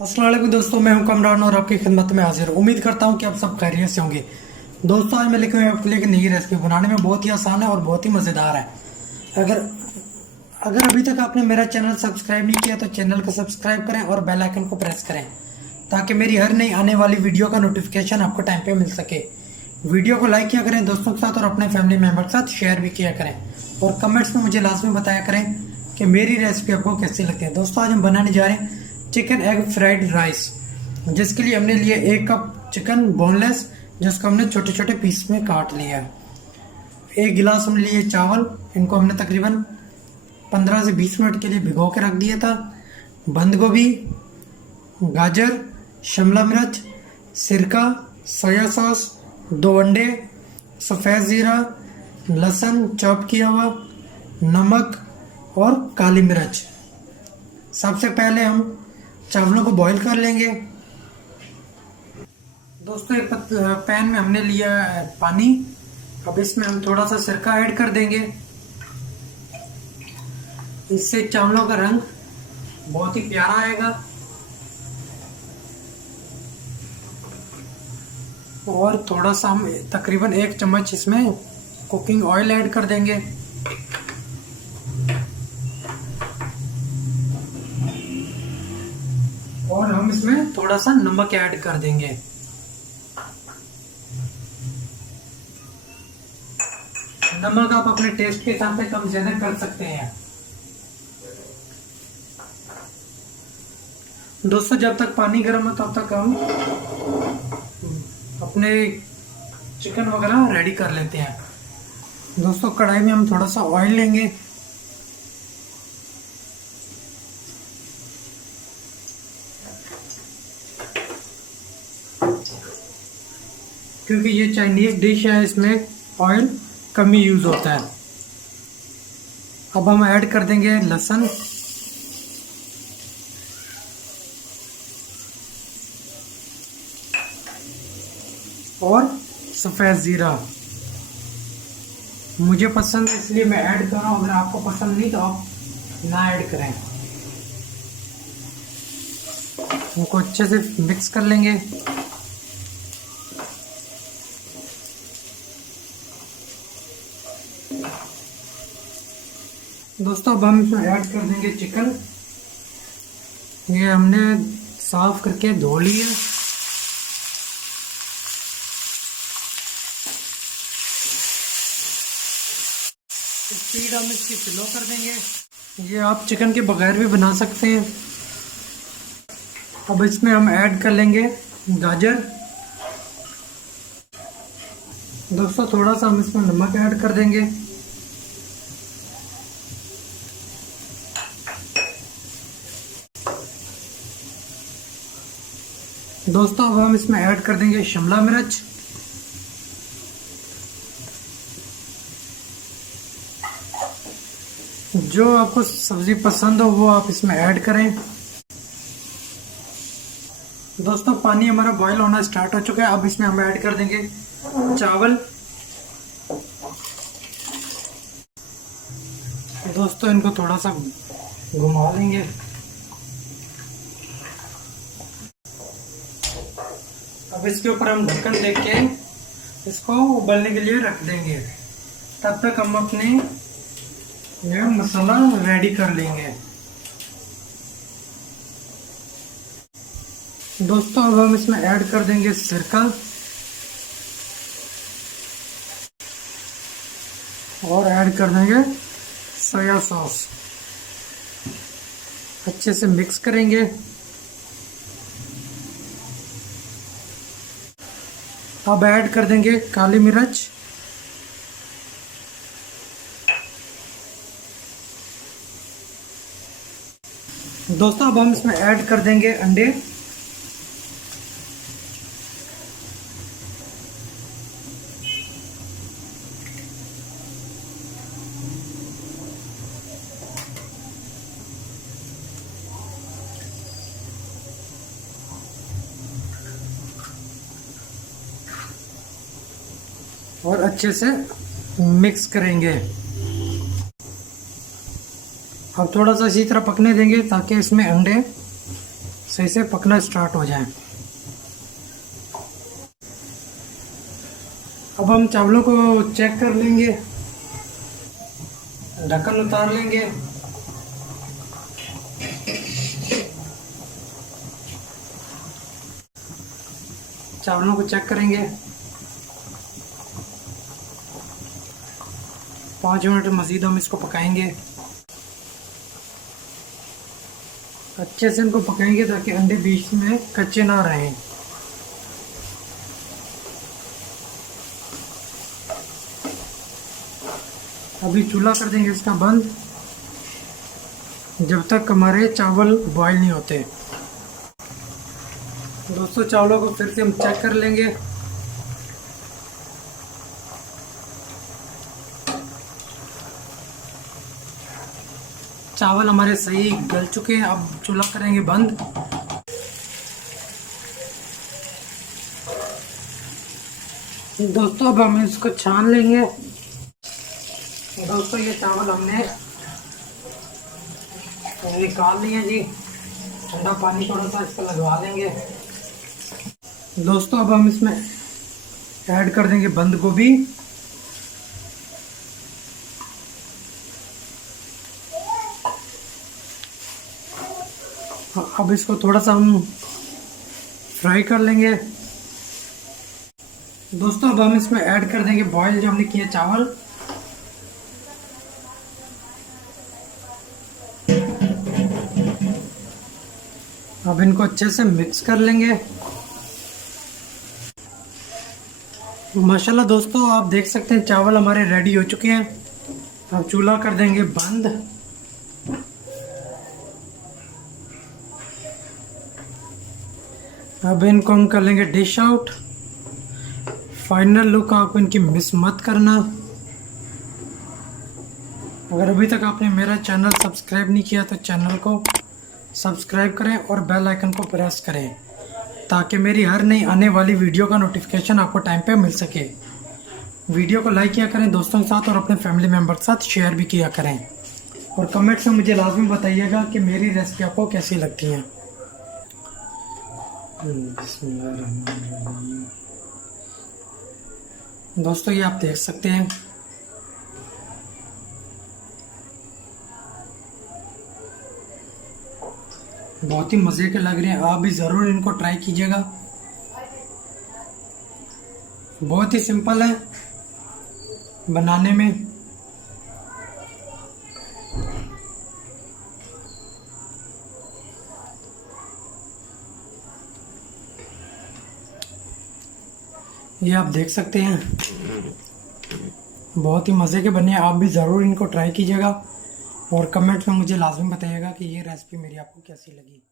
अस्सलाम वालेकुम दोस्तों, मैं हूं कमरान और आपकी खिदमत में हाजिर हूं। उम्मीद करता हूं कि आप सब खैरियत से होंगे। दोस्तों, आज मैं लेकर आया आपके लिए एक नई रेसिपी। बनाने में बहुत ही आसान है और बहुत ही मज़ेदार है। अगर अगर अभी तक आपने मेरा चैनल सब्सक्राइब नहीं किया तो चैनल को सब्सक्राइब करें और बेल आइकन को प्रेस करें ताकि मेरी हर नई आने वाली वीडियो का नोटिफिकेशन आपको टाइम पे मिल सके। वीडियो को लाइक किया करें दोस्तों के साथ और अपने फैमिली मेम्बर के साथ शेयर भी किया करें और कमेंट्स में मुझे लाजमी बताया करें कि मेरी रेसिपी आपको कैसी लगती है। दोस्तों, आज हम बनाने जा रहे हैं चिकन एग फ्राइड राइस, जिसके लिए हमने लिए 1 कप चिकन बोनलेस, जिसको हमने छोटे छोटे पीस में काट लिया है। 1 गिलास हमने लिए चावल, इनको हमने तकरीबन 15 से 20 मिनट के लिए भिगो के रख दिया था। बंद गोभी, गाजर, शिमला मिर्च, सिरका, सोया सॉस, 2 अंडे, सफ़ेद ज़ीरा, लहसुन चॉप किया हुआ, नमक और काली मिर्च। सबसे पहले हम चावलों को बॉईल कर लेंगे। दोस्तों, एक पैन में हमने लिया पानी। अब इसमें हम थोड़ा सा सिरका ऐड कर देंगे। इससे चावलों का रंग बहुत ही प्यारा आएगा। और थोड़ा सा हम तकरीबन 1 चम्मच इसमें कुकिंग ऑयल ऐड कर देंगे। और हम इसमें थोड़ा सा नमक ऐड कर देंगे। नमक आप अपने टेस्ट के हिसाब से कम ज्यादा कर सकते हैं। दोस्तों, जब तक पानी गर्म हो तब तक हम अपने चिकन वगैरह रेडी कर लेते हैं। दोस्तों, कढ़ाई में हम थोड़ा सा ऑयल लेंगे। क्योंकि ये चाइनीज डिश है, इसमें ऑयल कम ही यूज होता है। अब हम ऐड कर देंगे लहसुन, और सफ़ेद ज़ीरा। मुझे पसंद है इसलिए मैं ऐड कर रहा हूँ। अगर आपको पसंद नहीं तो आप ना ऐड करें। उनको अच्छे से मिक्स कर लेंगे। दोस्तों, अब हम इसमें ऐड कर देंगे चिकन। ये हमने साफ करके धो लिया। स्पीड हम इसकी स्लो कर देंगे। ये आप चिकन के बगैर भी बना सकते हैं। अब इसमें हम ऐड कर लेंगे गाजर। दोस्तों, थोड़ा सा हम इसमें नमक ऐड कर देंगे। दोस्तों, अब हम इसमें ऐड कर देंगे शिमला मिर्च। जो आपको सब्जी पसंद हो वो आप इसमें ऐड करें। दोस्तों, पानी हमारा बॉईल होना स्टार्ट हो चुका है। अब इसमें हम ऐड कर देंगे चावल। दोस्तों, इनको थोड़ा सा घुमा लेंगे। अब इसके ऊपर हम ढक्कन देख के इसको उबलने के लिए रख देंगे। तब तक हम अपने ये मसाला रेडी कर लेंगे। दोस्तों, अब हम इसमें ऐड कर देंगे सिरका और ऐड कर देंगे सोया सॉस। अच्छे से मिक्स करेंगे। अब ऐड कर देंगे काली मिर्च। दोस्तों, अब हम इसमें ऐड कर देंगे अंडे। और अच्छे से मिक्स करेंगे। अब थोड़ा सा इसी तरह पकने देंगे ताकि इसमें अंडे सही से पकना स्टार्ट हो जाए। अब हम चावलों को चेक कर लेंगे, ढक्कन उतार लेंगे। चावलों को चेक करेंगे। 5 मिनट मज़ीद हम इसको पकाएंगे। अच्छे से इनको पकाएंगे ताकि अंडे बीच में कच्चे ना रहें। अभी चूल्हा कर देंगे इसका बंद जब तक हमारे चावल बॉईल नहीं होते। दोस्तों चावलों को फिर से हम चेक कर लेंगे। चावल हमारे सही गल चुके हैं। अब चूल्हा करेंगे बंद। दोस्तों अब हम इसको छान लेंगे। दोस्तों ये चावल हमने निकाल लिए जी। ठंडा पानी थोड़ा सा इसका लगवा लेंगे। दोस्तों अब हम इसमें ऐड कर देंगे बंद गोभी। अब इसको थोड़ा सा हम फ्राई कर लेंगे। दोस्तों अब हम इसमें ऐड कर देंगे बॉईल जो हमने किए चावल। अब इनको अच्छे से मिक्स कर लेंगे। माशाल्लाह दोस्तों आप देख सकते हैं चावल हमारे रेडी हो चुके हैं। अब चूल्हा कर देंगे बंद। अब इनको हम कर लेंगे डिश आउट। फाइनल लुक आप इनकी मिस मत करना। अगर अभी तक आपने मेरा चैनल सब्सक्राइब नहीं किया तो चैनल को सब्सक्राइब करें और बेल आइकन को प्रेस करें ताकि मेरी हर नई आने वाली वीडियो का नोटिफिकेशन आपको टाइम पे मिल सके। वीडियो को लाइक किया करें दोस्तों के साथ और अपने फैमिली मेम्बर के साथ शेयर भी किया करें। और कमेंट्स में मुझे लाजमी बताइएगा कि मेरी रेसिपी आपको कैसी लगती है। दोस्तों ये आप देख सकते हैं बहुत ही मज़े के लग रहे हैं। आप भी ज़रूर इनको ट्राई कीजिएगा। बहुत ही सिंपल है बनाने में। ये आप देख सकते हैं बहुत ही मज़े के बने। आप भी ज़रूर इनको ट्राई कीजिएगा और कमेंट में मुझे लाजमी बताइएगा कि ये रेसिपी मेरी आपको कैसी लगी।